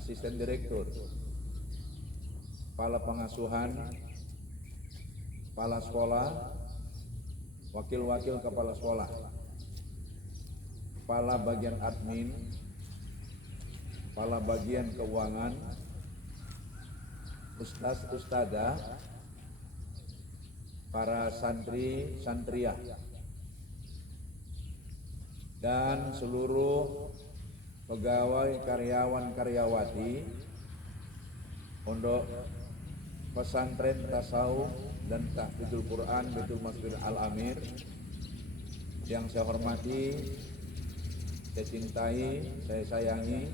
asisten direktur, kepala pengasuhan, kepala sekolah, wakil-wakil kepala sekolah, kepala bagian admin, kepala bagian keuangan, ustaz, ustadzah, para santri, santriah, dan seluruh pegawai, karyawan, karyawati Pondok Pesantren Tasawuf dan Tahfidzul Quran Baitul Masjid Al-Amir yang saya hormati, saya cintai, saya sayangi,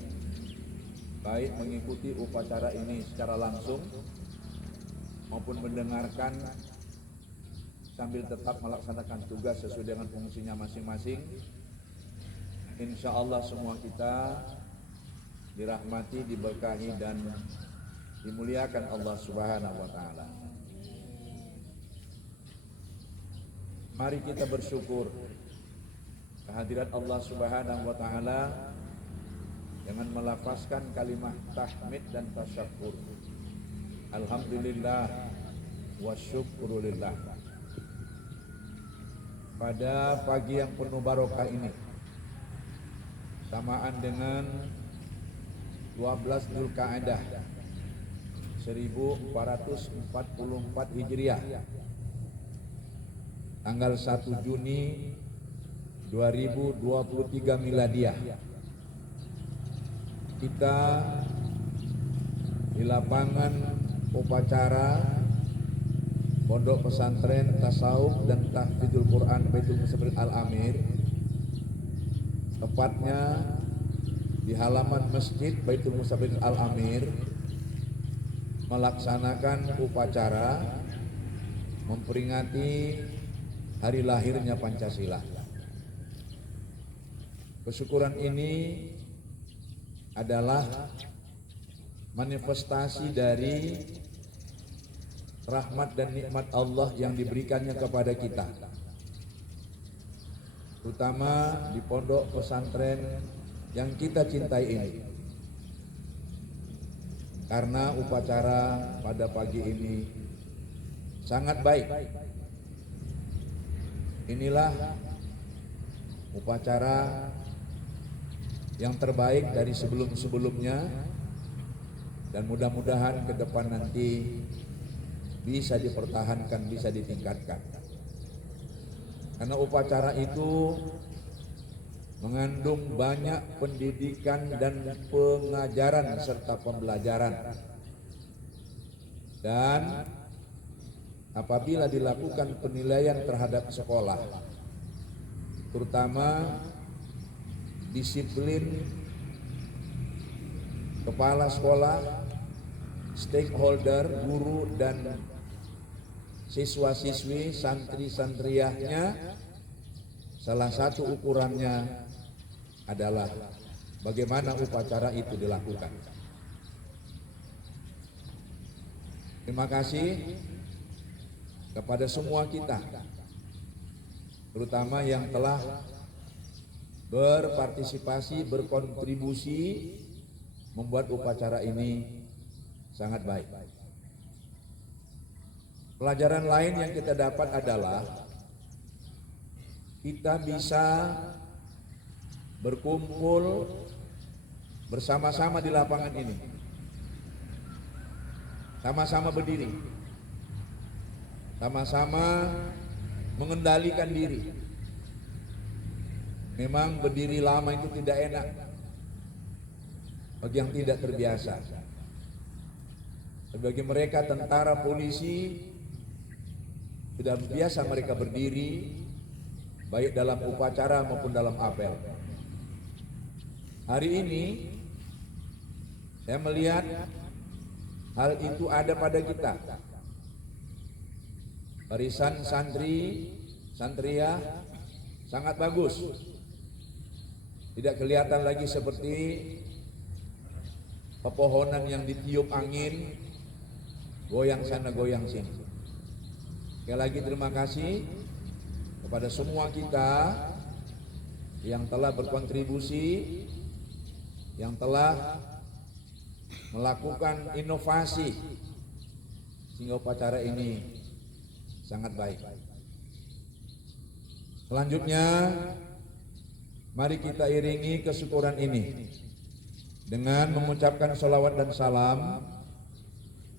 baik mengikuti upacara ini secara langsung maupun mendengarkan sambil tetap melaksanakan tugas sesuai dengan fungsinya masing-masing. Insya Allah semua kita dirahmati, diberkahi dan dimuliakan Allah Subhanahu wa Ta'ala. Mari kita bersyukur kehadirat Allah Subhanahu wa Ta'ala dengan melafazkan kalimat tahmid dan tasyakur. Alhamdulillah wa syukurulillah. Pada pagi yang penuh barokah ini, samaan dengan 12 Dzulqa'dah 1444 Hijriah, tanggal 1 Juni 2023 Miladiah, kita di lapangan upacara Pondok Pesantren Tasawuf dan Tahfidzul Quran Baitul Masjid Al-Amir, tepatnya di halaman Masjid Baitul Masjid Al-Amir, melaksanakan upacara memperingati hari lahirnya Pancasila. Kesyukuran ini adalah manifestasi dari rahmat dan nikmat Allah yang diberikannya kepada kita, terutama di pondok pesantren yang kita cintai ini. Karena upacara pada pagi ini sangat baik. Inilah upacara yang terbaik dari sebelum-sebelumnya, dan mudah-mudahan ke depan nanti bisa dipertahankan, bisa ditingkatkan. Karena upacara itu mengandung banyak pendidikan dan pengajaran serta pembelajaran. Dan apabila dilakukan penilaian terhadap sekolah, terutama disiplin kepala sekolah, stakeholder, guru dan siswa-siswi, santri-santriahnya, salah satu ukurannya adalah bagaimana upacara itu dilakukan. Terima kasih kepada semua kita, terutama yang telah berpartisipasi, berkontribusi membuat upacara ini sangat baik. Pelajaran lain yang kita dapat adalah kita bisa berkumpul bersama-sama di lapangan ini, sama-sama berdiri, sama-sama mengendalikan diri. Memang berdiri lama itu tidak enak bagi yang tidak terbiasa. Bagi mereka tentara, polisi, tidak biasa mereka berdiri baik dalam upacara maupun dalam apel. Hari ini saya melihat hal itu ada pada kita. Barisan santri, santriah sangat bagus. Tidak kelihatan lagi seperti pepohonan yang ditiup angin, goyang sana goyang sini. Sekali lagi terima kasih kepada semua kita yang telah berkontribusi, yang telah melakukan inovasi sehingga upacara ini sangat baik. Selanjutnya, mari kita iringi kesyukuran ini dengan mengucapkan sholawat dan salam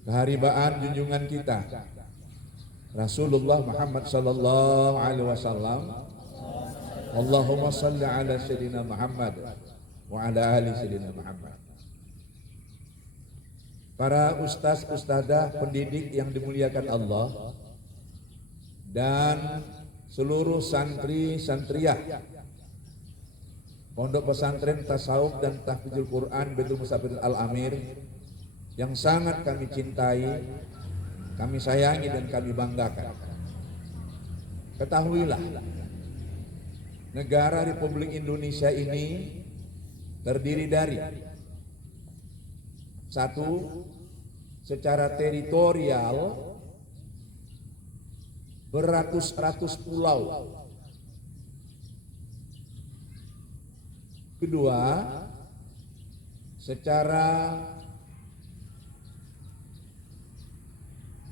keharibaan junjungan kita Rasulullah Muhammad sallallahu alaihi wasallam. Allahumma salli ala sayyidina Muhammad wa ala ali sayyidina Muhammad. Para ustaz, ustadzah, pendidik yang dimuliakan Allah dan seluruh santri santriah Pondok Pesantren Tasawuf dan Tahfidzul Quran Baitul Musafir Al-Amir yang sangat kami cintai, kami sayangi dan kami banggakan. Ketahuilah, negara Republik Indonesia ini terdiri dari satu, secara teritorial beratus-ratus pulau. Kedua, secara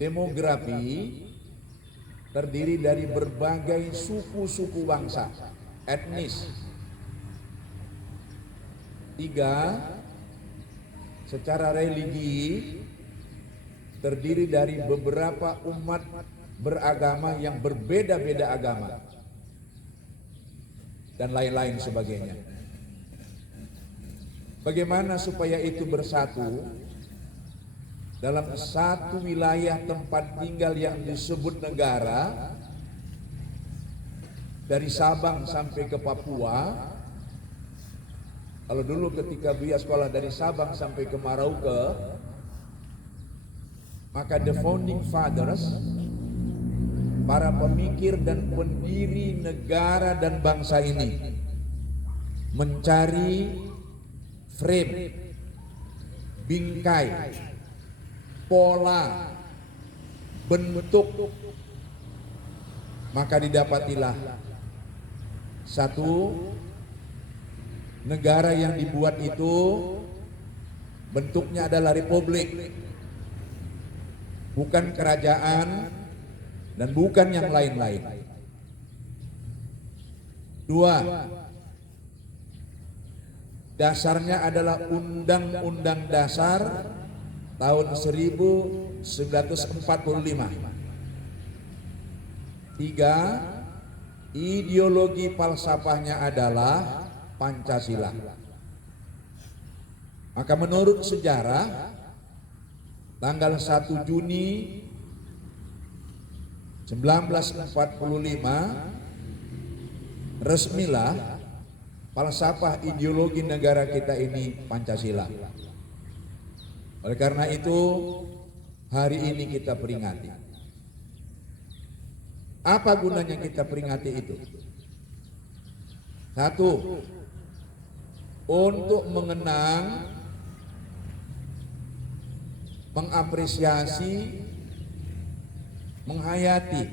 demografi terdiri dari berbagai suku-suku bangsa, etnis. Tiga, secara religi terdiri dari beberapa umat beragama yang berbeda-beda agama dan lain-lain sebagainya. Bagaimana supaya itu bersatu dalam satu wilayah tempat tinggal yang disebut negara, dari Sabang sampai ke Papua. Kalau dulu ketika Buya sekolah dari Sabang sampai ke Merauke, maka the founding fathers, para pemikir dan pendiri negara dan bangsa ini mencari frame, bingkai, pola, bentuk, maka didapatilah satu negara yang dibuat itu bentuknya adalah republik, bukan kerajaan dan bukan yang lain-lain. Dua, dasarnya adalah Undang-Undang Dasar tahun 1945. Tiga, ideologi falsafahnya adalah Pancasila. Maka menurut sejarah, tanggal 1 Juni 1945 resmilah falsafah ideologi negara kita ini Pancasila. Oleh karena itu, hari ini kita peringati. Apa gunanya kita peringati itu? Satu, untuk mengenang, mengapresiasi, menghayati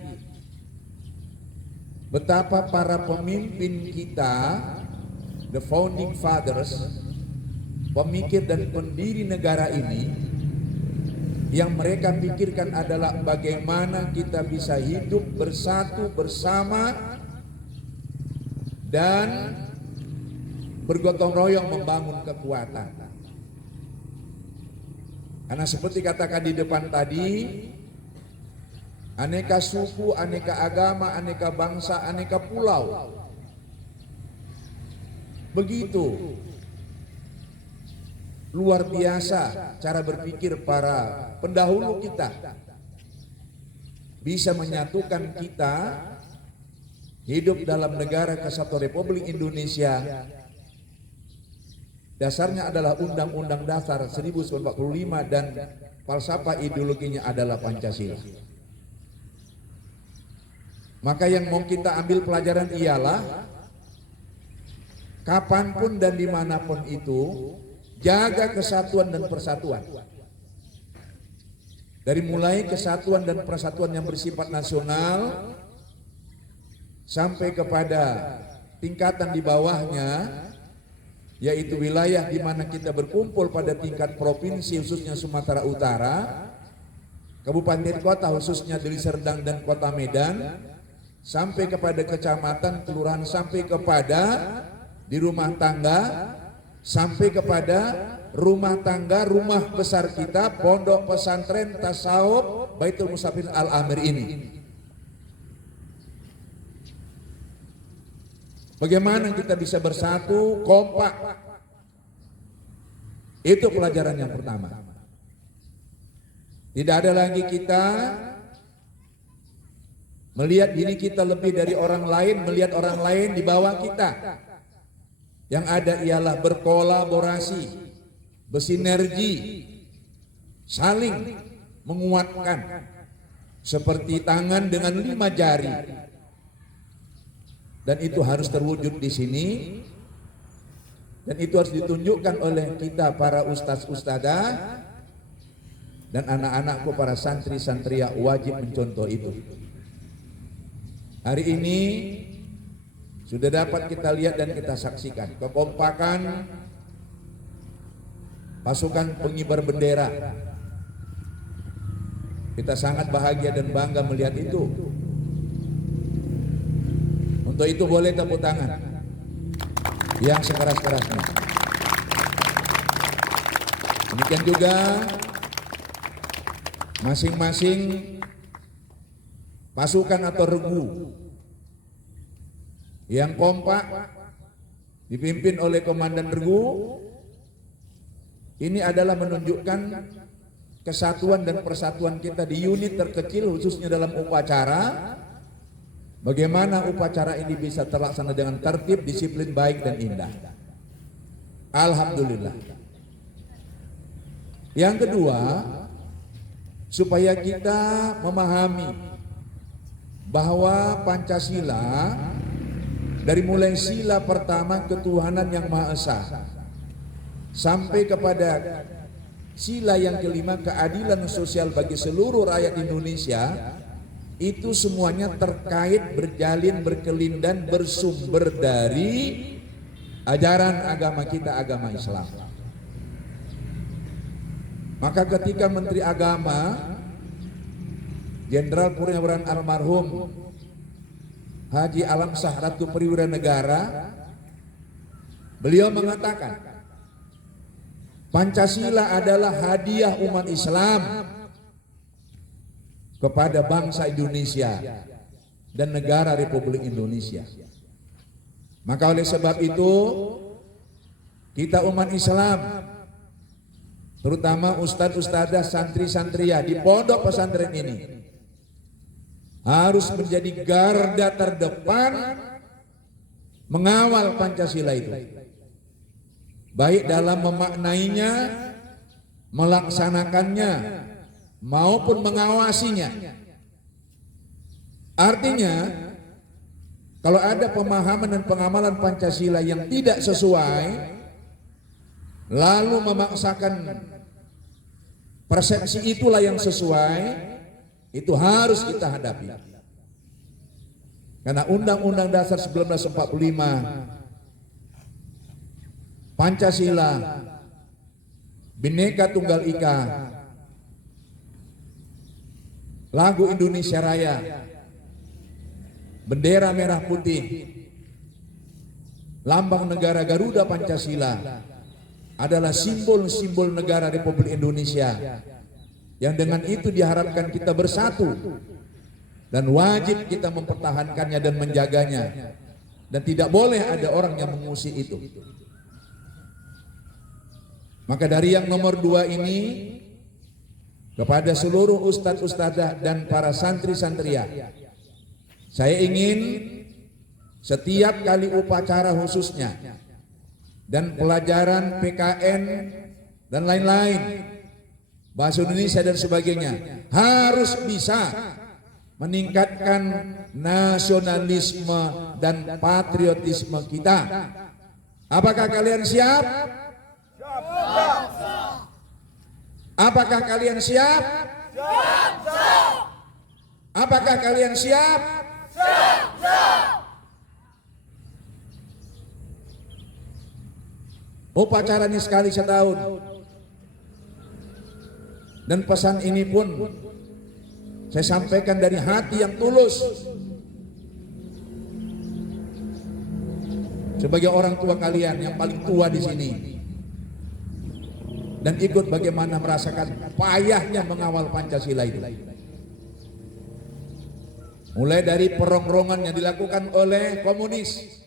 betapa para pemimpin kita, the founding fathers, pemikir dan pendiri negara ini, yang mereka pikirkan adalah bagaimana kita bisa hidup bersatu bersama dan bergotong royong membangun kekuatan. Karena seperti katakan di depan tadi, aneka suku, aneka agama, aneka bangsa, aneka pulau. Begitu luar biasa cara berpikir para pendahulu kita, bisa menyatukan kita hidup dalam negara kesatuan Republik Indonesia. Dasarnya adalah Undang-Undang Dasar 1945 dan falsafah ideologinya adalah Pancasila. Maka yang mau kita ambil pelajaran ialah kapanpun dan dimanapun itu, jaga kesatuan dan persatuan. Dari mulai kesatuan dan persatuan yang bersifat nasional sampai kepada tingkatan di bawahnya yaitu wilayah di mana kita berkumpul pada tingkat provinsi khususnya Sumatera Utara, kabupaten kota khususnya Deli Serdang dan Kota Medan, sampai kepada kecamatan, kelurahan, sampai kepada di rumah tangga, sampai kepada rumah tangga, rumah besar kita, pondok pesantren, tasawuf, Baitul Musafir Al-Amir ini. Bagaimana kita bisa bersatu, kompak? Itu pelajaran yang pertama. Tidak ada lagi kita melihat diri kita lebih dari orang lain, melihat orang lain di bawah kita. Yang ada ialah berkolaborasi, bersinergi, saling menguatkan, seperti tangan dengan 5 jari. Dan itu harus terwujud di sini, dan itu harus ditunjukkan oleh kita para ustaz-ustadzah dan anak-anakku para santri-santria wajib mencontoh itu. Hari ini sudah dapat kita lihat dan kita saksikan kekompakan pasukan pengibar bendera. Kita sangat bahagia dan bangga melihat itu. Untuk itu boleh tepuk tangan yang sekeras-kerasnya. Demikian juga masing-masing pasukan atau regu yang kompak dipimpin oleh komandan regu, ini adalah menunjukkan kesatuan dan persatuan kita di unit terkecil khususnya dalam upacara. Bagaimana upacara ini bisa terlaksana dengan tertib, disiplin, baik dan indah. Alhamdulillah. Yang kedua, supaya kita memahami bahwa Pancasila dari mulai sila pertama ketuhanan yang Maha Esa sampai kepada sila yang kelima keadilan sosial bagi seluruh rakyat Indonesia, itu semuanya terkait, berjalin, berkelindan, bersumber dari ajaran agama kita, agama Islam. Maka ketika Menteri Agama Jenderal Purnawirawan almarhum Haji Alam Shah Ratu Perwira Negara, beliau mengatakan Pancasila adalah hadiah umat Islam kepada bangsa Indonesia dan negara Republik Indonesia. Maka oleh sebab itu kita umat Islam, terutama ustadz-ustadzah, santri-santria di pondok pesantren ini, harus menjadi garda terdepan mengawal Pancasila itu, baik dalam memaknainya, melaksanakannya, maupun mengawasinya. Artinya, kalau ada pemahaman dan pengamalan Pancasila yang tidak sesuai, lalu memaksakan persepsi itulah yang sesuai, itu harus kita hadapi. Karena Undang-Undang Dasar 1945, Pancasila, Bhinneka Tunggal Ika, lagu Indonesia Raya, bendera merah putih, lambang negara Garuda Pancasila adalah simbol-simbol negara Republik Indonesia, yang dengan itu diharapkan kita bersatu dan wajib kita mempertahankannya dan menjaganya, dan tidak boleh ada orang yang mengusik itu. Maka dari yang nomor 2 ini, kepada seluruh ustadz-ustadzah dan para santri-santria, saya ingin setiap kali upacara khususnya dan pelajaran PKN dan lain-lain, bahasa Indonesia dan sebagainya, harus bisa meningkatkan nasionalisme dan patriotisme kita. Apakah kalian siap? Apakah kalian siap? Apakah kalian siap? Upacaranya sekali setahun. Dan pesan ini pun saya sampaikan dari hati yang tulus. Sebagai orang tua kalian yang paling tua di sini. Dan ikut bagaimana merasakan payahnya mengawal Pancasila itu. Mulai dari perongrongan yang dilakukan oleh komunis,